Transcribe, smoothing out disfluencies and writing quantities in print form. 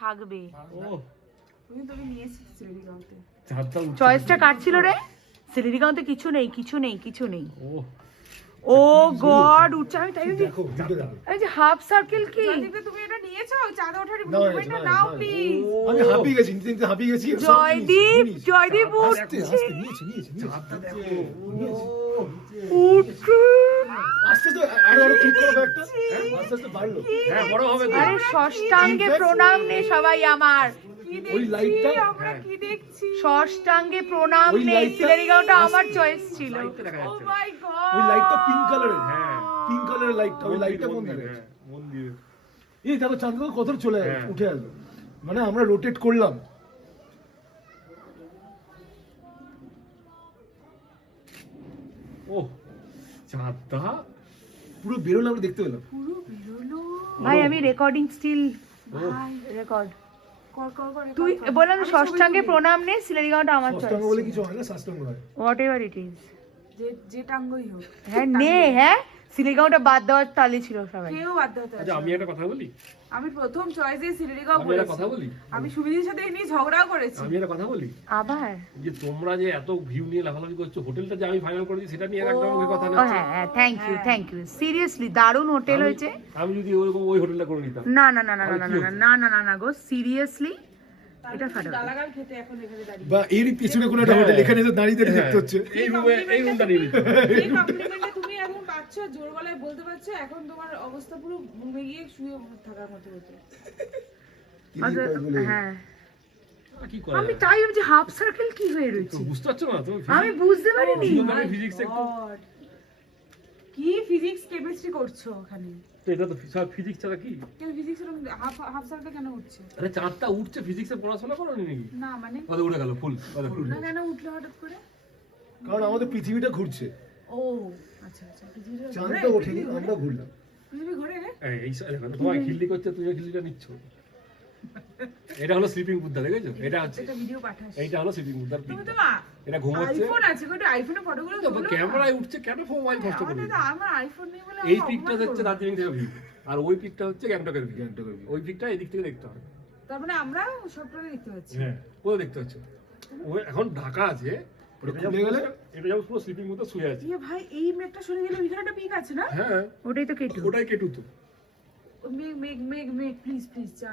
থাকবে। তুমি তোকে নিয়েছিস সিলেরিগাঁওতে। চয়েসটা কাটছিল রে, সিলেরিগাঁওতে কিছু নেই, কিছু নেই, কিছু নেই। ও গড, উঠছে। আমি তাই দেখো ভিডিও দেখো। এই যে হাফ সার্কেল কি জয়দীপে তুমি এটা নিয়েছো চাঁদা ওঠার মুভমেন্টটা নাও প্লিজ। আমি হাঁপিয়ে গেছি, নিতে হাঁপিয়ে গেছি। জয়দীপ, জয়দীপ আস্তে আস্তে নিয়েছে। উঠছে। আস্তে তো আরো ক্লিক করো একটা। আস্তে আস্তে বাড়লো। হ্যাঁ বড় হবে তো। আরে ষষ্ঠাঙ্গে প্রণাম নে সবাই আমার। ওই লাইটটা আমরা কি দেখছি? ষষ্ঠাঙ্গে প্রণাম ওই নে। লাইটটা- সিলেরিগাঁওটা আমার চয়েস ছিল। লাইটটা দেখা ও যাচ্ছে। মাই গড। ওই লাইটটা পিঙ্ক কালারের। হ্যাঁ। পিঙ্ক কালারের লাইটটা, ওই লাইটটা কোন মন্দির, জায়গায়? হ্যাঁ, মন্দির। এই দেখো চাঁদকে কত চলে হ্যাঁ। উঠে আসলো। মানে আমরা রোটেট করলাম। ওহ, চাঁদটা পুরো বেরোলো, আমরা দেখতে পেলাম। পুরো বেরোলো। ভাই আমি রেকর্ডিং স্টিল ভাই রেকর্ড। কর তুই বললাম ষষ্ঠাঙ্গে প্রণাম নে, সিলেরিগাঁওটা আমার চয়েস। ষষ্ঠাঙ্গ বলে কিছু হয় না, ষষ্ঠাঙ্গ হয়। What ever it is. যে টাঙ্গই হোক। হ্যাঁ নে, হ্যাঁ সিলেরিগাঁওটা বাদ দেওয়ার তালে ছিল সবাই। কেউ বাদ দাও। আচ্ছা আমি একটা কথা বলি, আমি প্রথম চয়েসে সিলেরিগাঁও আমি একটা বলেছি। কথা বলি, আমি সুবিধির সাথে এই নিয়ে ঝগড়াও করেছি। আমি একটা কথা বলি, আবার যে তোমরা যে এত ভিউ নিয়ে লাফালাফি করছো, হোটেলটা যে আমি ফাইনাল করেছি সেটা নিয়ে একটা আমাকে কথা ও না। হ্যাঁ হ্যাঁ, থ্যাংক ইউ সিরিয়াসলি, দারুণ হোটেল হয়েছে। আমি যদি ওরকম ওই হোটেলটা করে নিতাম। না না না না না না না না না না গো, সিরিয়াসলি এটা ফাটাবে। গালাগাল খেতে এখন এখানে দাঁড়িয়ে। বা এরই পেছনে কোনো একটা হোটেল, এখানে তো দাঁড়িয়ে দাঁড়িয়ে দেখতে হচ্ছে। এই রুমটা নিয়ে নিতাম। এই কমপ্লিমেন্টটা তুমি এখন পাচ্ছ, জোর গলায় বলতে পারছো, এখন তোমার অবস্থা পুরো ঘুমে গিয়ে শুয়ে থাকার মতো হতো। আচ্ছা, হ্যাঁ কি করা আমি যায়? তাই ভাবছি হাফ সার্কেল কি হয়ে রয়েছে, তো বুঝতে পারছো না তুমি? আমি বুঝতে পারিনি। ফিজিক্স একটু, God! কি ফিজিক্স কেমিস্ট্রি করছো ওখানে? তো এটা তো সব ফিজিক্স ছাড়া কি? কেন ফিজিক্স এরকম হাফ সার্কেল কেন উঠছে? আরে চাঁদটা উঠছে, ফিজিক্সে পড়াশোনা করো নি নাকি? না মানে কত উঠে গেল ফুল, কত ফুল। না কেন উঠলো হঠাৎ করে? কারণ আমাদের পৃথিবীটা ঘুরছে, ও আচ্ছা আচ্ছা, পৃথিবীটা চাঁদটা ওঠেনি, আমরা ঘুরলাম। পৃথিবী ঘুরে রে? এই দেখো তোমার খিল্লি করছে, তুমি খিল্লিটা নিচ্ছ। এটা হলো স্লিপিং বুদ্ধা, দেখেছো? এটা হচ্ছে, একটা ভিডিও পাঠাস। এইটা হলো স্লিপিং বুদ্ধার তুমি পিক। তো এটা ঘুমোচ্ছে, আইফোন আছে গো, আইফোনে ফটোগুলো তো তুলো না। ক্যামেরায় উঠছে, কেন মোবাইল কষ্ট করবে? আমাদের তো আমার আইফোন নেই বলে এই আমরা পিকটা অপমান হচ্ছে করবো। দার্জিলিং থেকে ভিউ, আর ওই পিকটা হচ্ছে গ্যাংটকের ভিউ। গ্যাংটকের view। ওই পিকটা এদিক থেকে দেখতে হবে। তার মানে আমরা সবটাকে দেখতে পাচ্ছি। হ্যাঁ, কোথাও দেখতে হচ্ছে। ও এখন ঢাকা আছে, ওটা এটা খুলে গেলে? এটা যেমন পুরো স্লিপিং মতো শুয়ে আছে। ইয়ে ভাই, এই মেঘটা সরে গেলে ওইখানে একটা পিক আছে না? হ্যাঁ, ওটাই তো কেটু। ওটাই কেটু তো। মেঘ মেঘ মেঘ মেঘ, প্লিজ প্লিজ চা